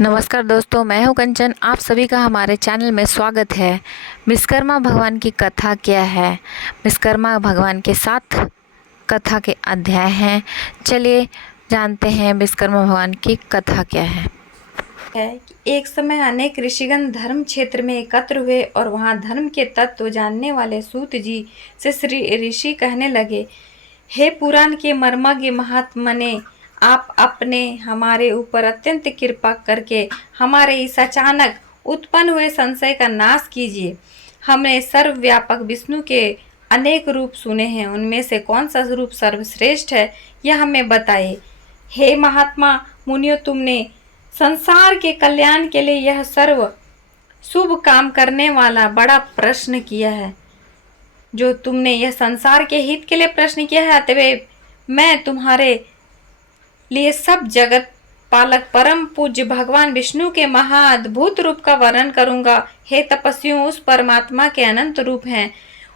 नमस्कार दोस्तों, मैं हूं कंचन। आप सभी का हमारे चैनल में स्वागत है। विश्वकर्मा भगवान की कथा क्या है? विश्वकर्मा भगवान के 7 कथा के अध्याय हैं। चलिए जानते हैं विश्वकर्मा भगवान की कथा क्या है कि एक समय अनेक ऋषिगण धर्म क्षेत्र में एकत्र हुए और वहां धर्म के तत्व जानने वाले सूत जी से श्री ऋषि कहने लगे, हे पुराण के मर्मज्ञ महात्मने, आप अपने हमारे ऊपर अत्यंत कृपा करके हमारे इस अचानक उत्पन्न हुए संशय का नाश कीजिए। हमने सर्वव्यापक विष्णु के अनेक रूप सुने हैं, उनमें से कौन सा रूप सर्वश्रेष्ठ है यह हमें बताइए। हे महात्मा मुनियो, तुमने संसार के कल्याण के लिए यह सर्व शुभ काम करने वाला बड़ा प्रश्न किया है। जो तुमने यह संसार के हित के लिए प्रश्न किया है, अतएव मैं तुम्हारे लिए सब जगत पालक परम पूज्य भगवान विष्णु के महाअद्भुत रूप का वर्णन करूंगा। हे तपस्वियों, उस परमात्मा के अनंत रूप हैं,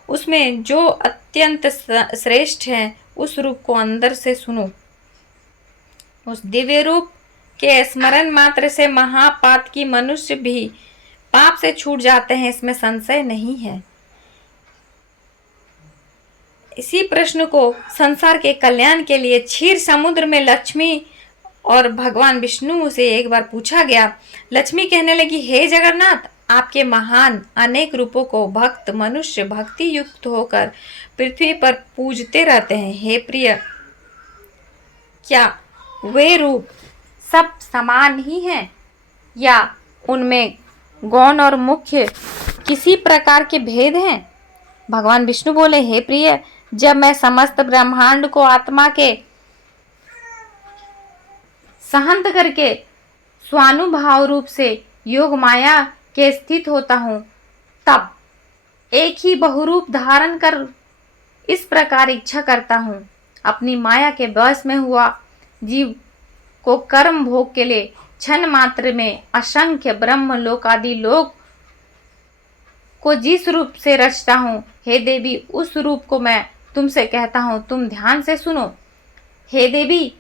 उसमें जो अत्यंत श्रेष्ठ है, उस रूप को अंदर से सुनो। उस दिव्य रूप के स्मरण मात्र से महापात की मनुष्य भी पाप से छूट जाते हैं, इसमें संशय नहीं है। इसी प्रश्न को संसार के कल्याण के लिए क्षीर समुद्र में लक्ष्मी और भगवान विष्णु से एक बार पूछा गया। लक्ष्मी कहने लगी, हे जगन्नाथ, आपके महान अनेक रूपों को भक्त मनुष्य भक्ति युक्त होकर पृथ्वी पर पूजते रहते हैं। हे प्रिय, क्या वे रूप सब समान ही हैं या उनमें गौण और मुख्य किसी प्रकार के भेद हैं? भगवान विष्णु बोले, हे प्रिय, जब मैं समस्त ब्रह्मांड को आत्मा के सहंत करके स्वानुभाव रूप से योग माया के स्थित होता हूँ, तब एक ही बहुरूप धारण कर इस प्रकार इच्छा करता हूँ। अपनी माया के वश में हुआ जीव को कर्म भोग के लिए क्षण मात्र में असंख्य ब्रह्म लोक आदि लोक को जिस रूप से रचता हूँ, हे देवी, उस रूप को मैं तुमसे कहता हूँ, तुम ध्यान से सुनो। हे देवी,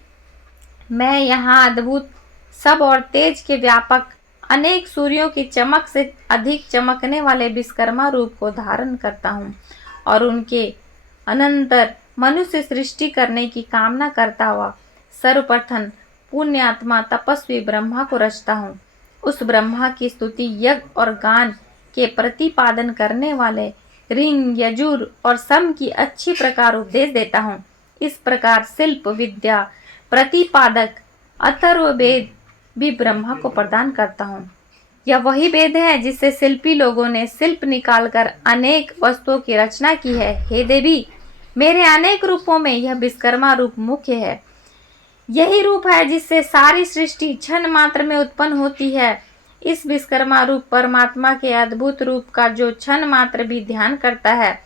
मैं यहाँ अद्भुत सब और तेज के व्यापक अनेक सूर्यों की चमक से अधिक चमकने वाले विश्वकर्मा रूप को धारण करता हूँ और उनके अनंतर मनुष्य सृष्टि करने की कामना करता हुआ सर्वप्रथम पुण्यात्मा तपस्वी ब्रह्मा को रचता हूँ। उस ब्रह्मा की स्तुति यज्ञ और गान के प्रतिपादन करने वाले ऋण यजुर और सम की अच्छी प्रकार उपदेश देता हूँ। इस प्रकार शिल्प विद्या प्रतिपादक अथर्व वेद भी ब्रह्मा को प्रदान करता हूँ। यह वही वेद है जिससे शिल्पी लोगों ने शिल्प निकालकर अनेक वस्तुओं की रचना की है। हे देवी, मेरे अनेक रूपों में यह विश्वकर्मा रूप मुख्य है। यही रूप है जिससे सारी सृष्टि क्षण मात्र में उत्पन्न होती है। इस विश्वकर्मा रूप परमात्मा के अद्भुत रूप का जो क्षण मात्र भी ध्यान करता है,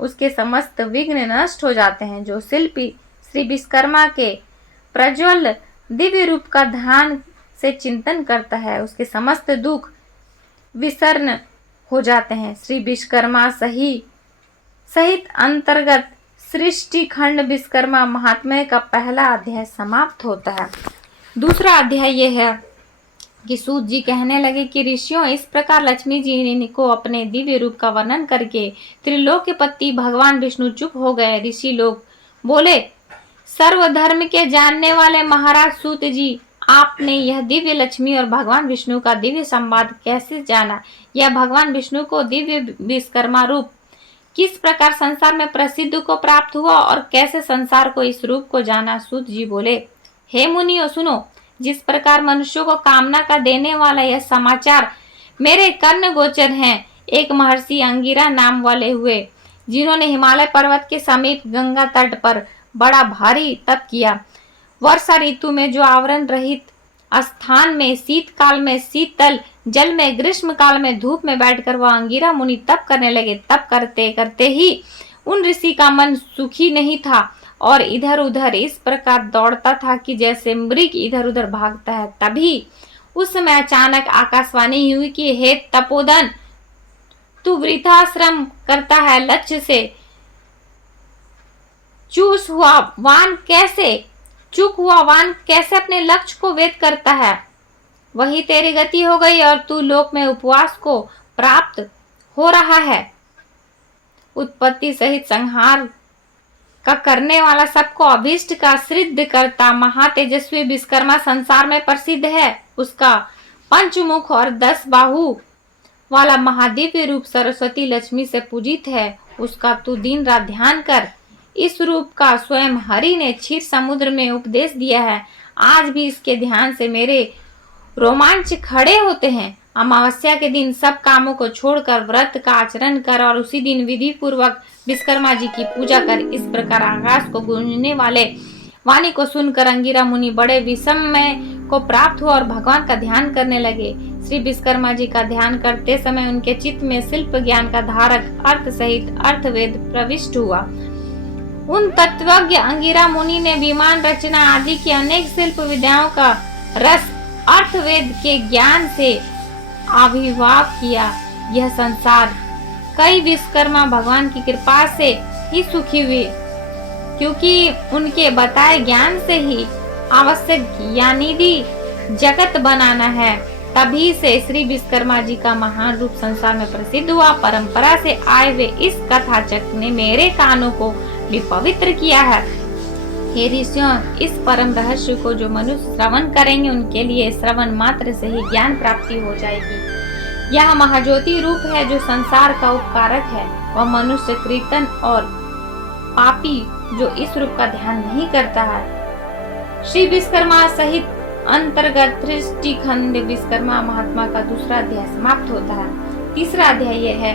उसके समस्त विघ्न नष्ट हो जाते हैं। जो शिल्पी श्री विश्वकर्मा के प्रज्वल दिव्य रूप का ध्यान से चिंतन करता है, उसके समस्त दुख विसर्ण हो जाते हैं। श्री विश्वकर्मा सहित अंतर्गत सृष्टि खंड विश्वकर्मा महात्म्य का पहला अध्याय समाप्त होता है। दूसरा अध्याय ये है कि सूत जी कहने लगे कि ऋषियों, इस प्रकार लक्ष्मी जी को अपने दिव्य रूप का वर्णन करके त्रिलोक्यपति भगवान विष्णु चुप हो गए। ऋषि लोग बोले, सर्वधर्म के जानने वाले महाराज सूत जी, आपने यह दिव्य लक्ष्मी और भगवान विष्णु का दिव्य संवाद कैसे जाना? यह भगवान विष्णु को दिव्य विश्वकर्मा रूप किस प्रकार संसार में प्रसिद्ध को प्राप्त हुआ और कैसे संसार को इस रूप को जाना? सूत जी बोले, हे मुनियो, सुनो। जिस प्रकार मनुष्यों को कामना का देने वाला यह समाचार मेरे कर्ण गोचर हैं। एक महर्षि अंगिरा नाम वाले हुए, जिन्होंने हिमालय पर्वत के समीप गंगा तट पर बड़ा भारी तप किया। वर्षा ऋतु में जो आवरण रहित स्थान में शीतकाल में शीतल जल में ग्रीष्म काल में धूप में बैठकर वह अंगिरा मुनि तप करने लगे। तप करते करते ही उन ऋषि का मन सुखी नहीं था और इधर उधर इस प्रकार दौड़ता था कि जैसे मृग इधर उधर भागता है। तभी उस समय अचानक आकाशवाणी हुई कि हे तपोधन, तू वृद्धाश्रम करता है, लक्ष्य से चूक हुआ वान कैसे अपने लक्ष्य को वेद करता है? वही तेरी गति हो गई और तू लोक में उपवास को प्राप्त हो रहा है। उत्पत्ति सहित संहार का करने वाला, सबको अभिष्ट का सिद्ध करता महातेजस्वी विश्वकर्मा संसार में प्रसिद्ध है। उसका पंचमुख और 10 बाहु वाला महादिव्य रूप सरस्वती लक्ष्मी से पूजित है। उसका तू दिन रात ध्यान कर। इस रूप का स्वयं हरि ने क्षीर समुद्र में उपदेश दिया है। आज भी इसके ध्यान से मेरे रोमांच खड़े होते हैं। अमावस्या के दिन सब कामों को छोड़कर व्रत का आचरण कर और उसी दिन विधि पूर्वक विश्वकर्मा जी की पूजा कर। इस प्रकार आकाश को गूंजने वाले वाणी को सुनकर अंगिरा मुनि बड़े विस्मय को प्राप्त हुआ और भगवान का ध्यान करने लगे। श्री विश्वकर्मा जी का ध्यान करते समय उनके चित्त में शिल्प ज्ञान का धारक अर्थ सहित अर्थवेद प्रविष्ट हुआ। उन तत्वज्ञ अंगिरा मुनि ने विमान रचना आदि की अनेक शिल्प विद्याओं का रस अर्थवेद के ज्ञान से आविर्भाव किया। यह संसार कई विश्वकर्मा भगवान की कृपा से ही सुखी हुए, क्योंकि उनके बताए ज्ञान से ही आवश्यक ज्ञानिधि जगत बनाना है। तभी से श्री विश्वकर्मा जी का महान रूप संसार में प्रसिद्ध हुआ। परंपरा से आए हुए इस कथाचक ने मेरे कानों को भी पवित्र किया है। हे ऋषियों, इस परम रहस्य को जो मनुष्य श्रवण करेंगे उनके लिए श्रवण मात्र से ही ज्ञान प्राप्ति हो जाएगी। यह महाज्योति रूप है जो संसार का उपकारक है। वह मनुष्य कीर्तन और पापी जो इस रूप का ध्यान नहीं करता है। श्री विश्वकर्मा सहित अंतर्गत सृष्टि खंड विश्वकर्मा महात्मा का दूसरा अध्याय समाप्त होता है। तीसरा अध्याय यह है,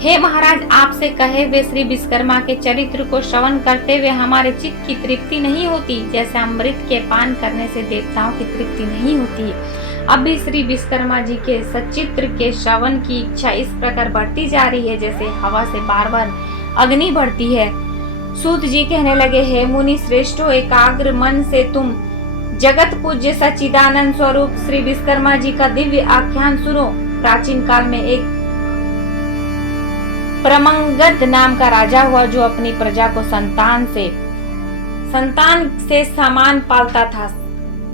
हे महाराज, आपसे कहे हुए श्री विश्वकर्मा के चरित्र को श्रवण करते हुए हमारे चित्त की तृप्ति नहीं होती, जैसे अमृत के पान करने से देवताओं की तृप्ति नहीं होती। अब भी श्री विश्वकर्मा जी के सचित्र के श्रवण की इच्छा इस प्रकार बढ़ती जा रही है जैसे हवा से बार बार अग्नि बढ़ती है। सूत जी कहने लगे, हे मुनि श्रेष्ठो, एकाग्र मन से तुम जगत पूज्य सच्चिदानंद स्वरूप श्री विश्वकर्मा जी का दिव्य आख्यान सुनो। प्राचीन काल में एक प्रमंगद नाम का राजा हुआ जो अपनी प्रजा को संतान से समान पालता था।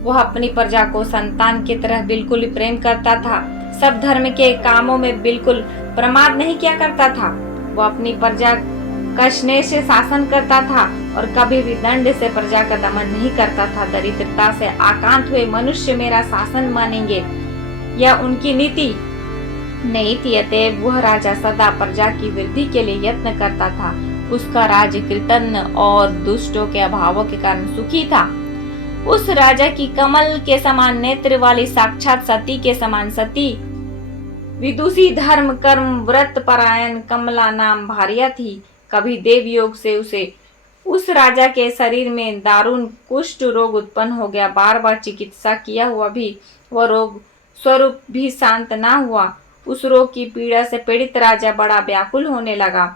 वह अपनी प्रजा को संतान की तरह बिल्कुल ही प्रेम करता था। सब धर्म के कामों में बिल्कुल प्रमाद नहीं किया करता था। वह अपनी प्रजा का स्नेह से शासन करता था और कभी भी दंड से प्रजा का दमन नहीं करता था। दरिद्रता से आक्रांत हुए मनुष्य मेरा शासन मानेंगे, यह उनकी नीति नहीं थी। अतएव वह राजा सदा प्रजा की वृद्धि के लिए यत्न करता था। उसका राज्य कृतज्ञ और दुष्टों के अभावों के कारण सुखी था। उस राजा की कमल के समान नेत्र वाली साक्षात सती के समान सती विदुषी धर्म कर्म व्रत परायण कमला नाम भार्या थी। कभी देव योग से उस राजा के शरीर में दारुण कुष्ठ रोग उत्पन्न हो गया। बार बार चिकित्सा किया हुआ भी वह रोग स्वरूप भी शांत न हुआ। उस रोग की पीड़ा से पीड़ित राजा बड़ा व्याकुल होने लगा।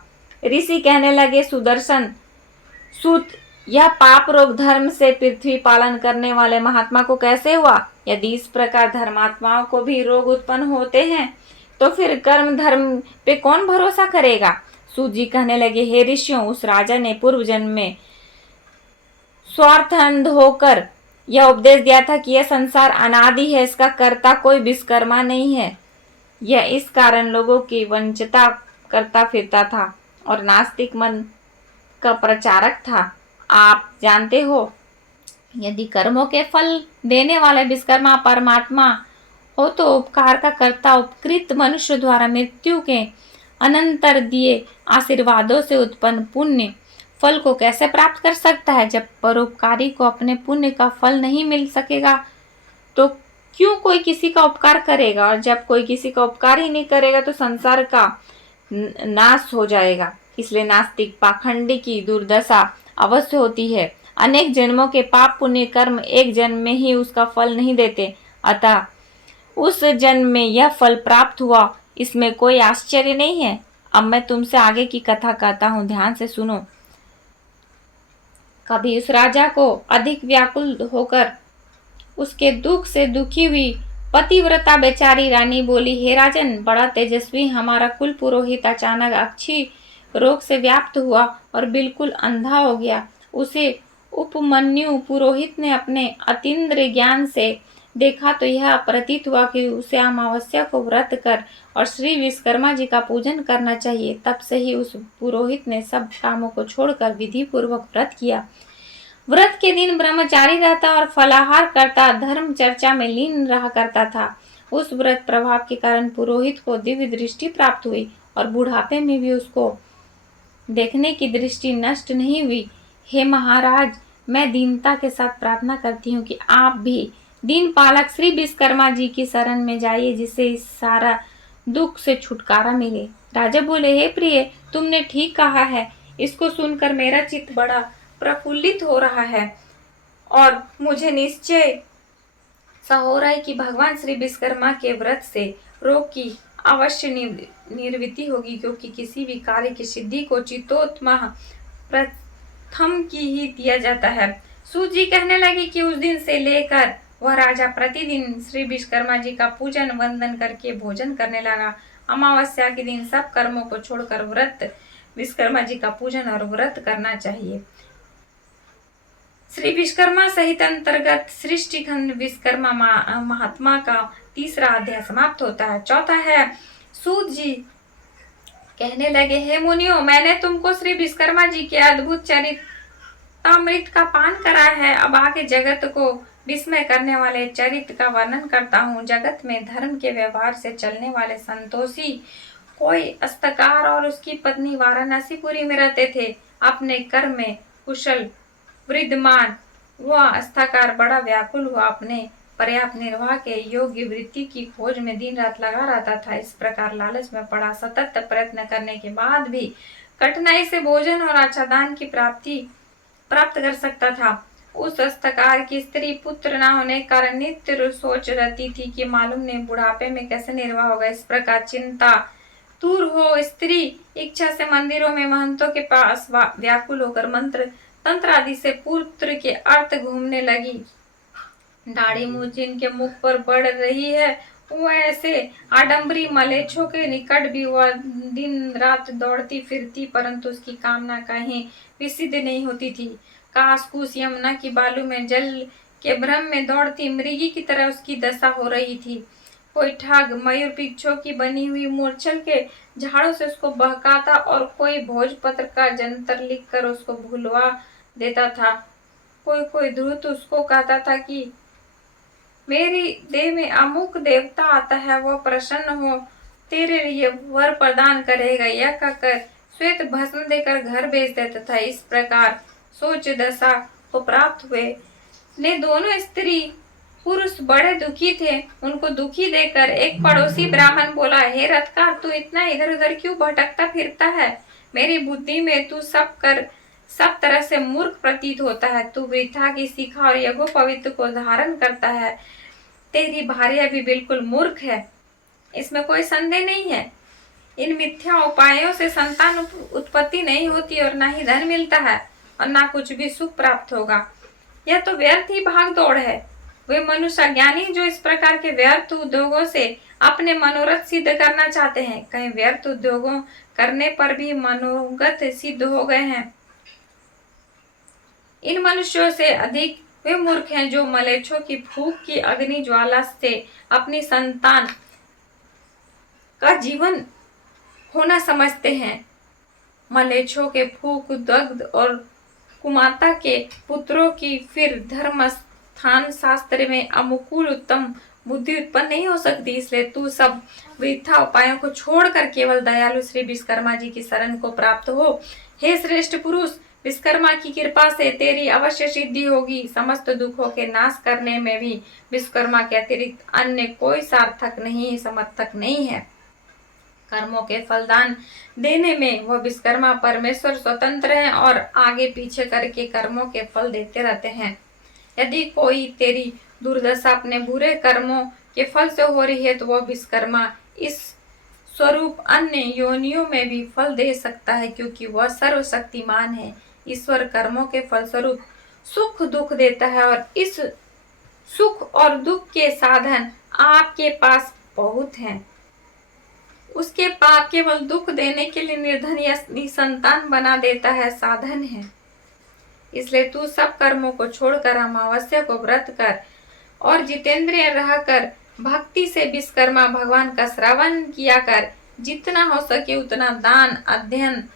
ऋषि कहने लगे, सुदर्शन सूत, यह पाप रोग धर्म से पृथ्वी पालन करने वाले महात्मा को कैसे हुआ? यदि इस प्रकार धर्मात्माओं को भी रोग उत्पन्न होते हैं तो फिर कर्म धर्म पे कौन भरोसा करेगा? सूत जी कहने लगे, हे ऋषियों, उस राजा ने पूर्व जन्म में स्वार्थंध होकर यह उपदेश दिया था कि यह संसार अनादि है, इसका कर्ता कोई विश्वकर्मा नहीं है। यह इस कारण लोगों की वंचिता करता फिरता था और नास्तिक मन का प्रचारक था। आप जानते हो, यदि कर्मों के फल देने वाले विश्वकर्मा परमात्मा हो तो उपकार का कर्ता उपकृत मनुष्य द्वारा मृत्यु के अनंतर दिए आशीर्वादों से उत्पन्न पुण्य फल को कैसे प्राप्त कर सकता है? जब परोपकारी को अपने पुण्य का फल नहीं मिल सकेगा तो क्यों कोई किसी का उपकार करेगा? और जब कोई किसी का उपकार ही नहीं करेगा तो संसार का नाश हो जाएगा। इसलिए नास्तिक पाखंडी की दुर्दशा अवश्य होती है। अनेक जन्मों के पाप पुण्य कर्म एक जन्म में ही उसका फल नहीं देते, अतः उस जन्म में यह फल प्राप्त हुआ, इसमें कोई आश्चर्य नहीं है। अब मैं तुमसे आगे की कथा कहता हूँ, ध्यान से सुनो। कभी उस राजा को अधिक व्याकुल होकर उसके दुख से दुखी हुई पतिव्रता बेचारी रानी बोली, हे राजन, बड़ा तेजस्वी हमारा कुल पुरोहित अचानक अक्षी रोग से व्याप्त हुआ और बिल्कुल अंधा हो गया। उसे उपमन्यु पुरोहित ने अपने अतीन्द्रिय ज्ञान से देखा तो यह प्रतीत हुआ कि उसे अमावस्या को व्रत कर और श्री विश्वकर्मा जी का पूजन करना चाहिए। तब से ही उस पुरोहित ने सब कामों को छोड़कर विधि पूर्वक व्रत किया। व्रत के दिन ब्रह्मचारी रहता और फलाहार करता, धर्म चर्चा में लीन रहा करता था। उस व्रत प्रभाव के कारण पुरोहित को दिव्य दृष्टि प्राप्त हुई और बुढ़ापे में भी उसको देखने की दृष्टि नष्ट नहीं हुई। हे महाराज, मैं दीनता के साथ प्रार्थना करती हूँ कि आप भी दीन पालक श्री विश्वकर्मा जी की शरण में जाइए, जिससे इस सारा दुख से छुटकारा मिले। राजा बोले, हे प्रिय, तुमने ठीक कहा है। इसको सुनकर मेरा चित्त बड़ा प्रफुल्लित हो रहा है और मुझे निश्चय सा हो रहा है कि भगवान श्री विश्वकर्मा के व्रत से रोग की अवश्य निवृत्ति होगी, क्योंकि किसी भी कार्य की सिद्धि को चित्तोत्माह प्रथम की ही दिया जाता है। सूत जी कहने लगे कि उस दिन से लेकर वह राजा प्रतिदिन श्री विश्वकर्मा जी का पूजन वंदन करके भोजन करने लगा। अमावस्या के दिन सब कर्मों को छोड़कर व्रत विश्वकर्मा जी का पूजन और व्रत करना चाहिए। श्री विश्वकर्मा सहित अंतर्गत सृष्टि खंड विश्वकर्मा महात्मा का तीसरा अध्याय समाप्त होता है। चौथा है, सूत जी कहने लगे, हे मुनियो, मैंने तुमको श्री विश्वकर्मा जी के अद्भुत चरितामृत का पान कराया है। अब आगे जगत को विस्मय करने वाले चरित्र का वर्णन करता हूँ। जगत में धर्म के व्यवहार से चलने वाले संतोषी कोई अस्तकार और उसकी पत्नी वाराणसीपुरी में रहते थे। अपने कर्म में कुशल वृद्धमान वह अस्तकार बड़ा व्याकुल हुआ अपने पर्याप्त निर्वाह के योग्य वृत्ति की खोज में दिन रात लगा रहता था। इस प्रकार लालच में पड़ा सतत प्रयत्न करने के बाद भी कठिनाई से भोजन और आच्छादन की प्राप्त कर सकता था। उस अस्तकार की स्त्री पुत्र न होने के कारण नित्य सोच रहती थी कि मालूम नहीं बुढ़ापे में कैसे निर्वाह होगा। इस प्रकार चिंता दूर हो स्त्री इच्छा से मंदिरों में महंतों के पास व्याकुल होकर मंत्र तंत्र आदि से पुत्र के अर्थ घूमने लगी। दाढ़ी मूछ जिनके मुख पर बढ़ रही है, वो ऐसे आडंबरी मलेच्छों के निकट भी वह दिन रात दौड़ती फिरती, परंतु उसकी कामना कहीं भी सिद्ध नहीं होती थी। काश कुश यमुना की बालू में जल के भ्रम में दौड़ती मृगी की तरह उसकी दशा हो रही थी। कोई ठग मयूर पिच्छों की बनी हुई मूर्छल के झाड़ों से उसको बहकाता और कोई भोजपत्र का जंतर लिखकर उसको भुलवा देता था। कोई दूत उसको कहता था कि मेरी देह में अमुक देवता आता है, वह प्रसन्न हो तेरे लिए वर प्रदान करेगा। यह कहकर श्वेत भस्म देकर घर भेज देता था। इस प्रकार सोच दशा को प्राप्त हुए ने दोनों स्त्री पुरुष बड़े दुखी थे। उनको दुखी देखकर एक पड़ोसी ब्राह्मण बोला, हे रथकार, तू इतना इधर उधर क्यों भटकता फिरता है? मेरी बुद्धि में तू सब तरह से मूर्ख प्रतीत होता है। तू वृथा की शिखा और यज्ञोपवीत को धारण करता है। तेरी भार्या भी बिल्कुल मूर्ख है, इसमें कोई संदेह नहीं है। इन मिथ्या उपायों से संतान उत्पत्ति नहीं होती और न ही धन मिलता है और न कुछ भी सुख प्राप्त होगा। यह तो व्यर्थ ही भाग दौड़ है। वे मनुष्य अज्ञानी जो इस प्रकार के व्यर्थ उद्योगों से अपने मनोरथ सिद्ध करना चाहते हैं, कहीं व्यर्थ उद्योगों करने पर भी मनोगत सिद्ध हो गए हैं। इन मनुष्यों से अधिक वे मूर्ख हैं जो मलेच्छों की फूंक की अग्नि ज्वाला से अपनी संतान का जीवन होना समझते हैं। मलेच्छों के फूंक दग्ध और कुमाता के पुत्रों की फिर धर्म स्थान शास्त्र में अनुकूल उत्तम बुद्धि उत्पन्न नहीं हो सकती। इसलिए तू सब वृथा उपायों को छोड़कर केवल दयालु श्री विश्वकर्मा जी की शरण को प्राप्त हो। हे श्रेष्ठ पुरुष, विश्वकर्मा की कृपा से तेरी अवश्य सिद्धि होगी। समस्त दुखों के नाश करने में भी विश्वकर्मा के अतिरिक्त अन्य कोई सार्थक नहीं समर्थक नहीं है। कर्मों के फलदान देने में वह विश्वकर्मा परमेश्वर स्वतंत्र हैं और आगे पीछे करके कर्मों के फल देते रहते हैं। यदि कोई तेरी दुर्दशा अपने बुरे कर्मों के फल से हो रही है तो वह विश्वकर्मा इस स्वरूप अन्य योनियों में भी फल दे सकता है, क्योंकि वह सर्वशक्तिमान है। ईश्वर कर्मों के फलस्वरूप सुख दुख देता है और इस सुख और दुख के साधन आपके पास बहुत हैं। उसके पाप केवल दुख देने के लिए निर्धन या निसंतान बना देता है, साधन है। इसलिए तू सब कर्मों को छोड़कर अमावस्या को व्रत कर और जितेंद्रिय रहकर भक्ति से विश्वकर्मा भगवान का श्रवण किया कर। जितना हो सके उतना दान, अध्ययन,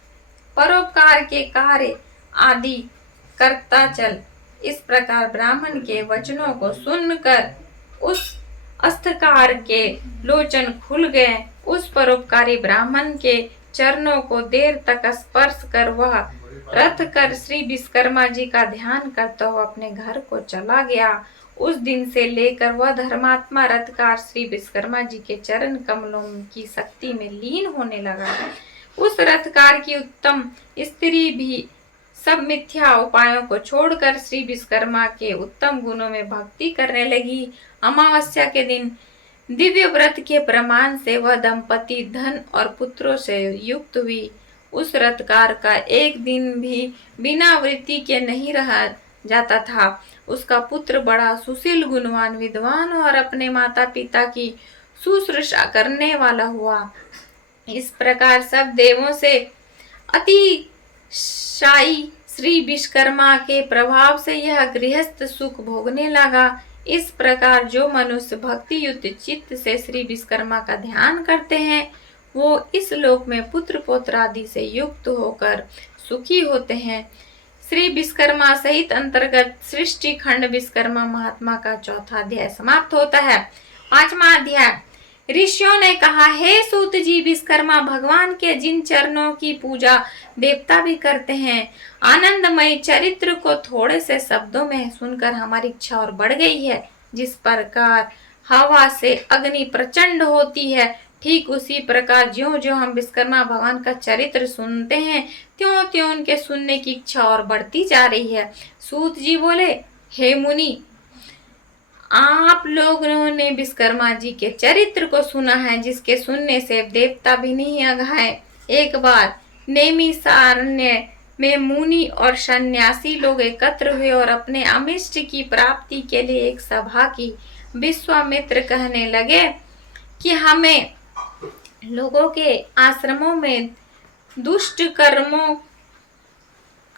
परोपकार के कार्य आदि करता चल। इस प्रकार ब्राह्मण के वचनों को सुनकर उस अस्तकार के लोचन खुल गए। उस परोपकारी ब्राह्मण के चरणों को देर तक स्पर्श कर वह रथ कर श्री विश्वकर्मा जी का ध्यान करता हुआ अपने घर को चला गया। उस दिन से लेकर वह धर्मात्मा रथकार श्री विश्वकर्मा जी के चरण कमलों की शक्ति में लीन होने लगा। उस रथकार की उत्तम स्त्री भी सब मिथ्या उपायों को छोड़कर श्री विश्वकर्मा के उत्तम गुणों में भक्ति करने लगी। अमावस्या के दिन दिव्य व्रत के प्रमाण से वह दंपति धन और पुत्रों से युक्त हुई। उस रथकार का एक दिन भी बिना वृत्ति के नहीं रहा जाता था। उसका पुत्र बड़ा सुशील, गुणवान, विद्वान और अपने माता पिता की शुश्रूषा करने वाला हुआ। इस प्रकार सब देवों से अतिशायी श्री विश्वकर्मा के प्रभाव से यह गृहस्थ सुख भोगने लगा। इस प्रकार जो मनुष्य भक्ति युक्त चित्त से श्री विश्वकर्मा का ध्यान करते हैं वो इस लोक में पुत्र पौत्र आदि से युक्त होकर सुखी होते हैं। श्री विश्वकर्मा सहित अंतर्गत सृष्टि खंड विश्वकर्मा महात्मा का चौथा अध्याय समाप्त होता है। पांचवा अध्याय। ऋषियों ने कहा, हे सूत जी, विश्वकर्मा भगवान के जिन चरणों की पूजा देवता भी करते हैं, आनंदमय चरित्र को थोड़े से शब्दों में सुनकर हमारी इच्छा और बढ़ गई है। जिस प्रकार हवा से अग्नि प्रचंड होती है, ठीक उसी प्रकार ज्यों ज्यों हम विश्वकर्मा भगवान का चरित्र सुनते हैं त्यों त्यों उनके सुनने की इच्छा और बढ़ती जा रही है। सूत जी बोले, हे मुनि, आप लोगों ने विश्वकर्मा जी के चरित्र को सुना है, जिसके सुनने से देवता भी नहीं अघाए। एक बार नैमिषारण्य में मुनि और सन्यासी लोग एकत्र हुए और अपने अमिष्ट की प्राप्ति के लिए एक सभा की। विश्वामित्र कहने लगे कि हमें लोगों के आश्रमों में दुष्ट कर्मों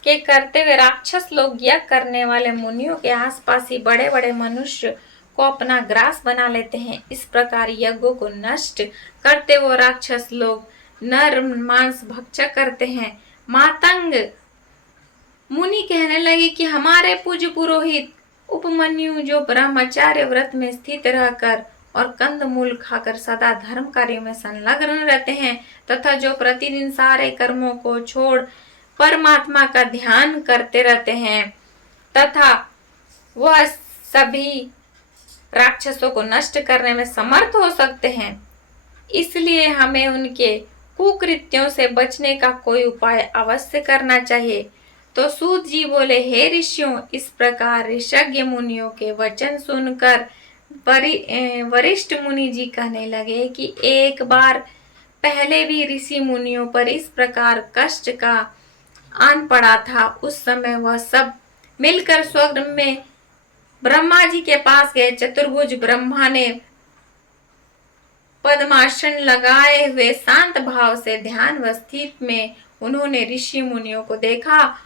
के करते हुए राक्षस लोग यज्ञ करने वाले मुनियों के आसपास ही बड़े बड़े मनुष्य को अपना ग्रास बना लेते हैं। इस प्रकार यज्ञों को नष्ट करते वो राक्षस लोग नर मांस भक्षक करते हैं। मातंग मुनि कहने लगे कि हमारे पूज्य पुरोहित उपमन्यु, जो ब्रह्मचार्य व्रत में स्थित रहकर और कंद मूल खाकर सदा धर्म कार्यों में संलग्न रहते हैं तथा जो प्रतिदिन सारे कर्मों को छोड़ परमात्मा का ध्यान करते रहते हैं तथा वह सभी राक्षसों को नष्ट करने में समर्थ हो सकते हैं, इसलिए हमें उनके कुकृत्यों से बचने का कोई उपाय अवश्य करना चाहिए। तो सूत जी बोले, हे ऋषियों, इस प्रकार ऋषज्ञ मुनियों के वचन सुनकर वरिष्ठ मुनि जी कहने लगे कि एक बार पहले भी ऋषि मुनियों पर इस प्रकार कष्ट का आन पड़ा था। उस समय वह सब मिलकर स्वर्ग में ब्रह्मा जी के पास गए। चतुर्भुज ब्रह्मा ने पद्मासन लगाए हुए शांत भाव से ध्यान व स्थित में उन्होंने ऋषि मुनियों को देखा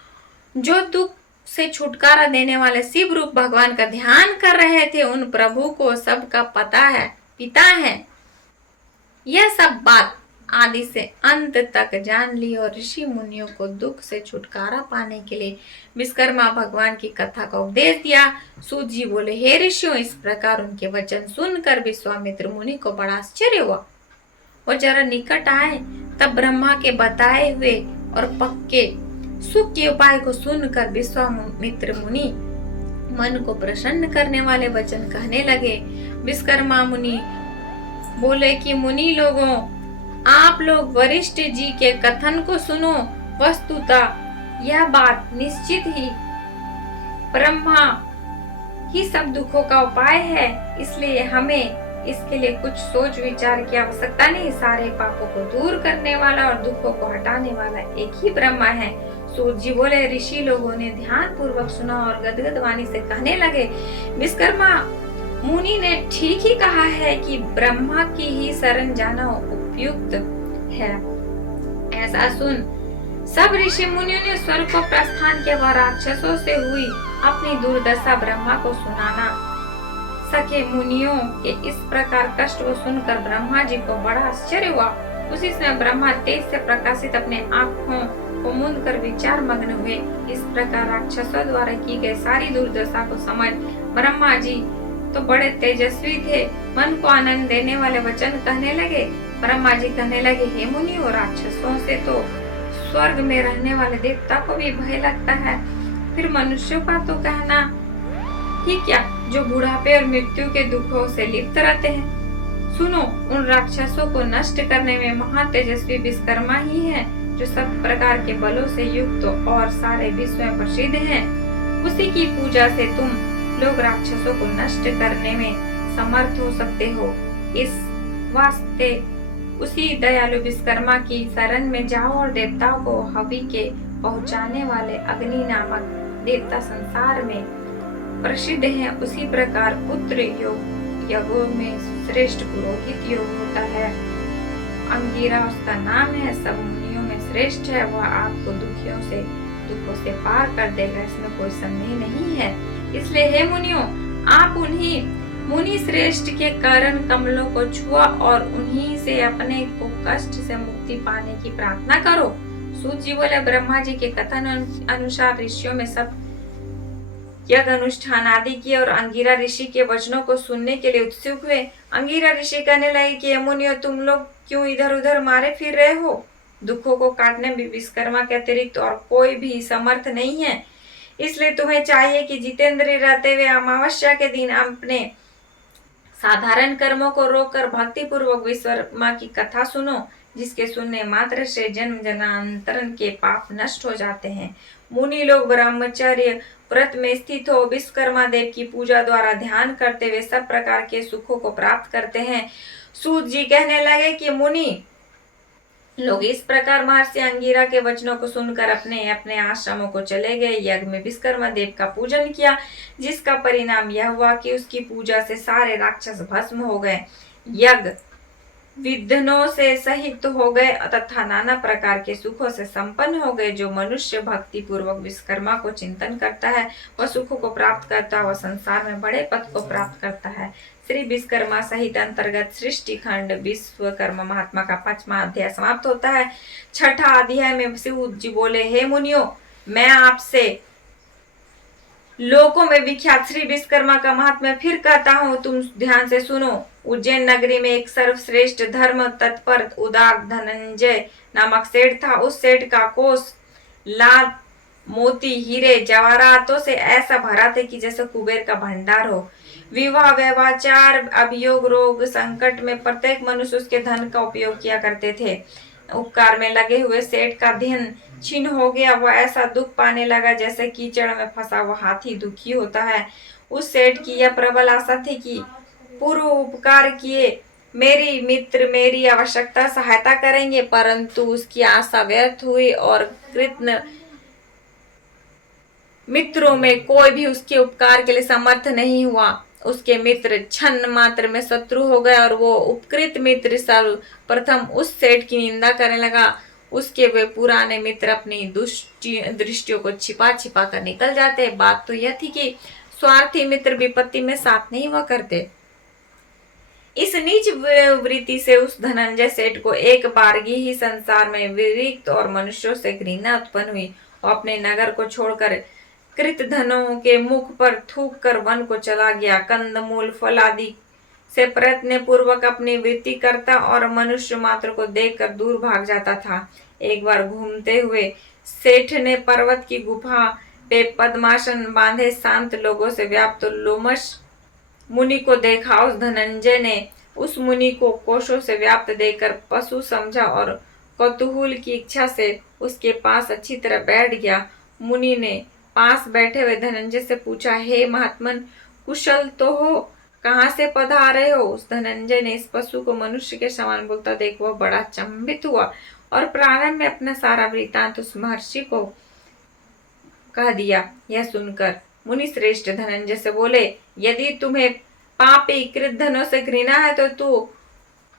जो दुख से छुटकारा देने वाले शिव रूप भगवान का ध्यान कर रहे थे। उन प्रभु को सबका पिता है। यह सब बात आदि से अंत तक जान ली और ऋषि मुनियों को दुख से छुटकारा पाने के लिए विश्वकर्मा भगवान की कथा का उपदेश दिया। सूत जी बोले, हे ऋषियों, इस प्रकार उनके वचन सुनकर विश्वामित्र मुनि को बड़ा आश्चर्य हुआ। वो जरा निकट आए तब ब्रह्मा के बताए हुए और पक्के सुख के उपाय को सुनकर विश्वामित्र मुनि मन को प्रसन्न करने वाले वचन कहने लगे। विश्वकर्मा मुनि बोले कि मुनि लोगों, आप लोग वरिष्ठ जी के कथन को सुनो। वस्तुतः यह बात निश्चित ही ब्रह्मा ही सब दुखों का उपाय है, इसलिए हमें इसके लिए कुछ सोच विचार की आवश्यकता नहीं। सारे पापों को दूर करने वाला और दुखों को हटाने वाला एक ही ब्रह्मा है। सूत जी बोले, ऋषि लोगों ने ध्यान पूर्वक सुना और गदगद वाणी से कहने लगे, विश्वकर्मा मुनि ने ठीक ही कहा है कि ब्रह्मा की ही शरण जाना उपयुक्त है। ऐसा सुन सब ऋषि मुनियों ने स्वर्ग को प्रस्थान किया व राक्षसों से हुई अपनी दुर्दशा ब्रह्मा को सुनाना सके मुनियों के इस प्रकार कष्ट को सुनकर ब्रह्मा जी को बड़ा आश्चर्य हुआ। उसी समय ब्रह्मा तेज से प्रकाशित अपने आँखों को मूंद कर विचार मग्न हुए। इस प्रकार राक्षसों द्वारा की गई सारी दुर्दशा को समझ ब्रह्मा जी तो बड़े तेजस्वी थे, मन को आनंद देने वाले वचन कहने लगे। ब्रह्मा जी कहने लगे, हे मुनियों, राक्षसों से तो स्वर्ग में रहने वाले देवता को भी भय लगता है, फिर मनुष्यों का तो कहना ही क्या, जो बुढ़ापे और मृत्यु के दुखों से लिप्त रहते हैं। सुनो, उन राक्षसों को नष्ट करने में महातेजस्वी विश्वकर्मा ही है, जो सब प्रकार के बलों से युक्त और सारे विश्व में प्रसिद्ध है। उसी की पूजा से तुम लोग राक्षसों को नष्ट करने में समर्थ हो सकते हो। इस वास्ते उसी दयालु विश्वकर्मा की शरण में जाओ और देवताओं को हवि के पहुंचाने वाले अग्नि नामक देवता संसार में प्रसिद्ध है। उसी प्रकार पुत्र योग यज्ञों में श्रेष्ठ पुरोहित योग होता है। अंगिरा उसका नाम है, सब मुनियों में श्रेष्ठ है। वह आपको दुखों से पार कर देगा, इसमें कोई संदेह नहीं है। इसलिए हे मुनियों, आप उन्हीं मुनि श्रेष्ठ के कारण कमलों को छुआ और उन्हीं से अपने को कष्ट से मुक्ति पाने की प्रार्थना करो। सूत जी बोले, ब्रह्मा जी के कथन अनुसार ऋषियों में सब यज्ञ अनुष्ठान आदि किए और अंगिरा ऋषि के वचनों को सुनने के लिए उत्सुक हुए। अंगिरा ऋषि कहने लगे कि मुनियों, तुम लोग क्यों इधर उधर मारे फिर रहे हो? दुखों को काटने में विश्वकर्मा के अतिरिक्त और कोई भी समर्थ नहीं है। इसलिए तुम्हें चाहिए कि जितेंद्रिय रहते हुए अमावस्या के दिन अपने साधारण कर्मों को रोककर भक्ति पूर्वक विश्वकर्मा की कथा सुनो, जिसके सुनने मात्र से जन्म जन्मांतरण के पाप नष्ट हो जाते हैं। मुनि लोग ब्रह्मचर्य व्रत में स्थित हो विश्वकर्मा देव की पूजा द्वारा ध्यान करते हुए सब प्रकार के सुखों को प्राप्त करते हैं। सूत जी कहने लगे कि मुनि लोग इस प्रकार महर्षि अंगिरा के वचनों को सुनकर अपने अपने आश्रमों को चले गए। यज्ञ में विश्वकर्मा देव का पूजन किया, जिसका परिणाम यह हुआ कि उसकी पूजा से सारे राक्षस भस्म हो गए, यज्ञ विघ्नों से सहित हो गए तथा नाना प्रकार के सुखों से संपन्न हो गए। जो मनुष्य भक्ति पूर्वक विश्वकर्मा को चिंतन करता है, वह सुखों को प्राप्त करता है, वह संसार में बड़े पद को प्राप्त करता है। श्री विश्वकर्मा सहित अंतर्गत सृष्टि खंड विश्वकर्मा महात्मा का 5वां अध्याय समाप्त होता है। 6ठा अध्याय में सूत जी बोले, हे मुनियों, मैं आपसे लोकों में विख्यात श्री विश्वकर्मा का महात्म्य फिर कहता हूँ, तुम ध्यान से सुनो। उज्जैन नगरी में एक सर्वश्रेष्ठ धर्म तत्पर उदार धनंजय नामक सेठ था। उस सेठ का कोष लाल मोती हीरे जवाहरातों से ऐसा भरा था कि जैसे कुबेर का भंडार हो। विवाह व्यभिचार अभियोग रोग संकट में प्रत्येक मनुष्य उसके धन का उपयोग किया करते थे। उपकार में लगे हुए सेठ का धन छीन हो गया। वह ऐसा दुख पाने लगा जैसे कीचड़ में फंसा हुआ हाथी दुखी होता है। उस सेठ की यह प्रबल आशा थी कि पूर्व उपकार किए मेरी मित्र मेरी आवश्यकता सहायता करेंगे, परंतु उसकी आशा व्यर्थ हुई और कृतज्ञ मित्रों में कोई भी उसके उपकार के लिए समर्थ नहीं हुआ। उसके मित्र क्षण मात्र में शत्रु हो गए और वो उपकृत मित्र सर्वप्रथम उस सेठ की निंदा करने लगा। उसके वे पुराने मित्र अपनी दृष्टियों को छिपा छिपा कर निकल जाते। बात तो यह थी कि स्वार्थी मित्र विपत्ति में साथ नहीं हुआ करते। इस नीच वृत्ति से उस धनंजय सेठ को एक बारगी ही संसार में विरक्त और मनुष्यों से घृणा उत्पन्न हुई। वो अपने नगर को छोड़कर कृत धनों के मुख पर थूक कर वन को चला गया। कंदमूल फल आदि से प्रयत्न पूर्वक अपनी वृत्ति करता और मनुष्य मात्र को देखकर दूर भाग जाता था। एक बार घूमते हुए सेठ ने पर्वत की गुफा पे पद्मासन बांधे शांत लोगों से व्याप्त लोमश मुनि को देखा। उस धनंजय ने उस मुनि को कोशों से व्याप्त देखकर पशु समझा और कौतूहल की इच्छा से उसके पास अच्छी तरह बैठ गया। मुनि ने पास बैठे हुए धनंजय से पूछा, हे महात्मन, कुशल तो हो, कहाँ से पधारे हो? उस धनंजय ने इस पशु को मनुष्य के समान बोलता देख वह बड़ा चंभित हुआ और प्रारंभ में अपना सारा वृत्तांत उस महर्षि को कह दिया। यह सुनकर मुनि श्रेष्ठ धनंजय से बोले, यदि तुम्हें पापी कृत धनों से घृणा है तो तू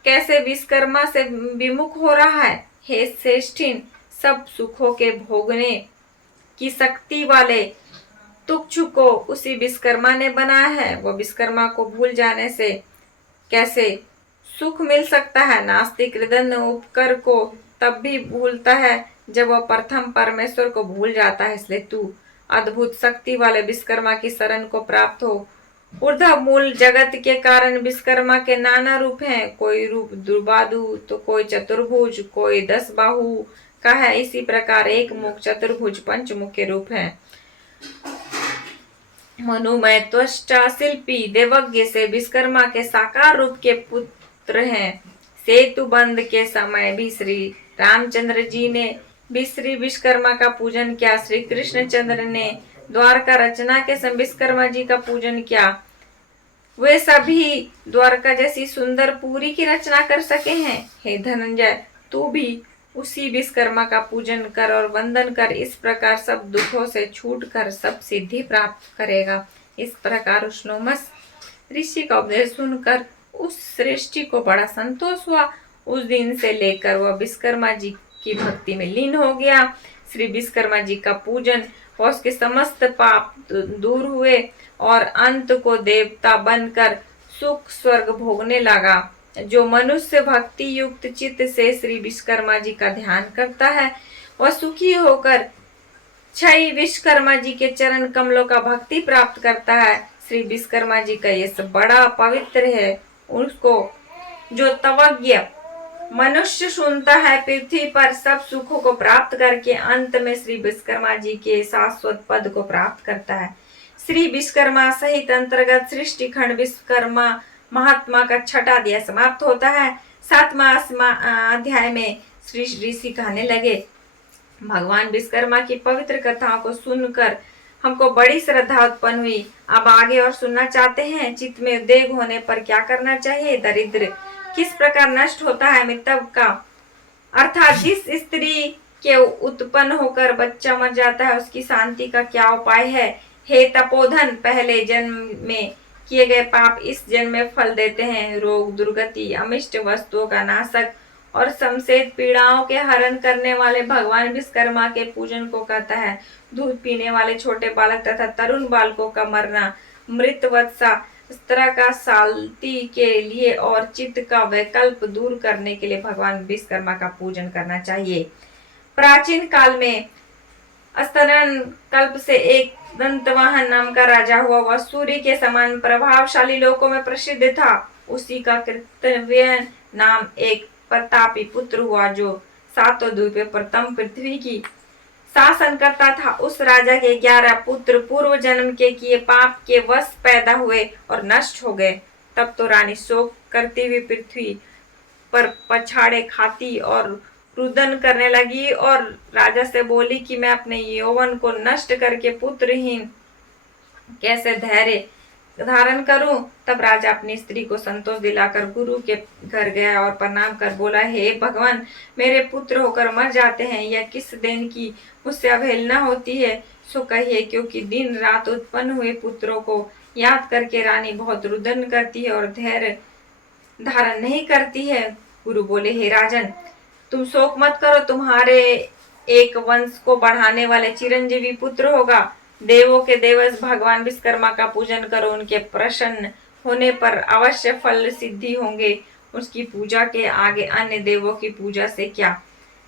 कैसे विश्वकर्मा से विमुख हो रहा है? हे श्रेष्ठिन, सब सुखों के भोगने की शक्ति वाले तुच्छ को उसी विश्वकर्मा ने बनाया है। वो विश्वकर्मा को भूल जाने से कैसे सुख मिल सकता है। नास्तिक हृदय उपकर को तब भी भूलता है जब वह प्रथम परमेश्वर को भूल जाता है। इसलिए तू अद्भुत शक्ति वाले विश्वकर्मा की शरण को प्राप्त हो। ऊर्ध्व मूल जगत के कारण विश्वकर्मा के नाना रूप हैं। कोई रूप दुर्बादु तो कोई चतुर्भुज, कोई 10 बाहु का है। इसी प्रकार एक मुख, चतुर्भुज, पंचमुख के रूप हैं। मनुमय, त्वष्टा, शिल्पी, देवज्ञ से विश्वकर्मा के साकार रूप के पुत्र हैं। सेतु बंध के समय भी श्री रामचंद्र जी ने भी श्री विश्वकर्मा का पूजन किया। श्री कृष्णचंद्र ने द्वारका रचना के समय विश्वकर्मा जी का पूजन किया। वे सभी द्वारका जैसी सुंदर पुरी की रचना कर सके हैं। हे धनंजय, तू भी उसी विश्वकर्मा का पूजन कर और वंदन कर। इस प्रकार सब दुखों से छूटकर सब सिद्धि प्राप्त करेगा। इस प्रकार उष्णोमस ऋषि का उपदेश सुनकर उस सृष्टि को बड़ा संतोष हुआ। उस दिन से लेकर वह विश्वकर्मा जी की भक्ति में लीन हो गया। श्री विश्वकर्मा जी का पूजन और उसके समस्त पाप दूर हुए और अंत को देवता बनकर सुख स्वर्ग भोगने लगा। जो मनुष्य भक्ति युक्त चित्त से श्री विश्वकर्मा जी का ध्यान करता है वह सुखी होकर क्षय विश्वकर्मा जी के चरण कमलों का भक्ति प्राप्त करता है। श्री विश्वकर्मा जी का ये सब बड़ा पवित्र है। उसको जो तवज्ञ मनुष्य सुनता है पृथ्वी पर सब सुखों को प्राप्त करके अंत में श्री विश्वकर्मा जी के शाश्वत पद को प्राप्त करता है। श्री विश्वकर्मा सहित अंतर्गत सृष्टि खंड विश्वकर्मा महात्मा का छठा अध्याय समाप्त होता है। 7वां अध्याय में श्री ऋषि कहने लगे, भगवान विश्वकर्मा की पवित्र कथाओं को सुनकर हमको बड़ी श्रद्धा उत्पन्न हुई। अब आगे और सुनना चाहते हैं। चित्त में उद्वेग होने पर क्या करना चाहिए? दरिद्र किस प्रकार नष्ट होता है? मितव का अर्थात जिस स्त्री के उत्पन्न होकर बच्चा मर जाता है उसकी शांति का क्या उपाय है? हे तपोधन, पहले जन्म में किए गए पाप इस जन्म में फल देते हैं। रोग, दुर्गति, अमिष्ट वस्तुओं का नाशक और समसेत पीड़ाओं के हरण करने वाले भगवान विश्वकर्मा के पूजन को कहता है। दूध पीने वाले छोटे बालक तथा तरुण बालकों का मरना, मृत वत्सा स्त्रा का शांति के लिए और चित्त का वैकल्प दूर करने के लिए भगवान विश्वकर्मा का पूजन करना चाहिए। प्राचीन काल में स्तरण कल्प से एक दंतवाहन नाम का राजा हुआ। वह सूर्य के समान प्रभावशाली लोकों में प्रसिद्ध था। उसी का कृतव्य नाम एक प्रतापी पुत्र हुआ जो 7 द्वीपों पर प्रथम पृथ्वी की शासन करता था। उस राजा के 11 पुत्र पूर्व जन्म के किए पाप के वश पैदा हुए और नष्ट हो गए। तब तो रानी शोक करती हुई पृथ्वी पर पछाड़े खाती और रुदन करने लगी और राजा से बोली कि मैं अपने यौवन को नष्ट करके पुत्रहीन कैसे धैर्य धारण करूं। तब राजा अपनी स्त्री को संतोष दिलाकर गुरु के घर गया और प्रणाम कर बोला, हे भगवान, मेरे पुत्र होकर मर जाते हैं, यह किस दिन की मुझसे अवहेलना होती है? सो कहिए, क्योंकि दिन रात उत्पन्न हुए पुत्रों को याद करके रानी बहुत रुदन करती है और धैर्य धारण नहीं करती है। गुरु बोले, हे राजन, तुम शोक मत करो, तुम्हारे एक वंश को बढ़ाने वाले चिरंजीवी पुत्र होगा। देवों के देवस भगवान विश्वकर्मा का पूजन करो, उनके प्रसन्न होने पर अवश्य फल सिद्धि होंगे। उसकी पूजा के आगे अन्य देवों की पूजा से क्या।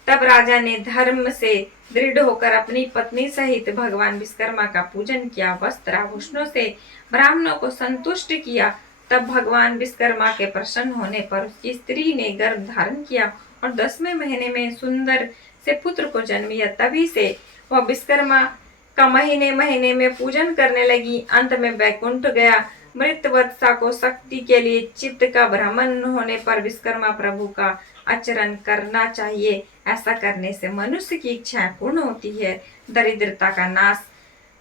तब राजा ने धर्म से दृढ़ होकर अपनी पत्नी सहित भगवान विश्वकर्मा का पूजन किया। वस्त्र आभूषणों से ब्राह्मणों को संतुष्ट किया। तब भगवान विश्वकर्मा के प्रसन्न होने पर उसकी स्त्री ने गर्भ धारण किया और 10वें महीने में सुंदर से पुत्र को जन्म दिया। तभी से वह विश्वकर्मा का महीने महीने में पूजन करने लगी। अंत में वैकुंठ गया। मृत वत्सा को शक्ति के लिए चित्त का भ्रमण होने पर विश्वकर्मा प्रभु का आचरण करना चाहिए। ऐसा करने से मनुष्य की इच्छाएं पूर्ण होती है। दरिद्रता का नाश,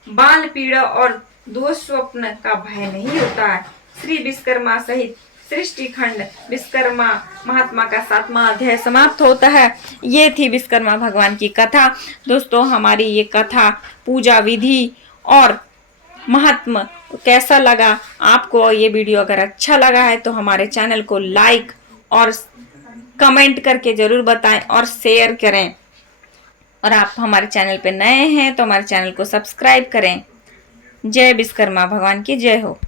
बाल पीड़ा और दुःस्वप्न का भय नहीं होता है। श्री विश्वकर्मा सहित सृष्टि खंड विश्वकर्मा महात्मा का 7वां अध्याय समाप्त होता है। ये थी विश्वकर्मा भगवान की कथा। दोस्तों, हमारी ये कथा पूजा विधि और महात्मा कैसा लगा आपको? ये वीडियो अगर अच्छा लगा है तो हमारे चैनल को लाइक और कमेंट करके जरूर बताएं और शेयर करें। और आप हमारे चैनल पे नए हैं तो हमारे चैनल को सब्सक्राइब करें। जय विश्वकर्मा भगवान की जय हो।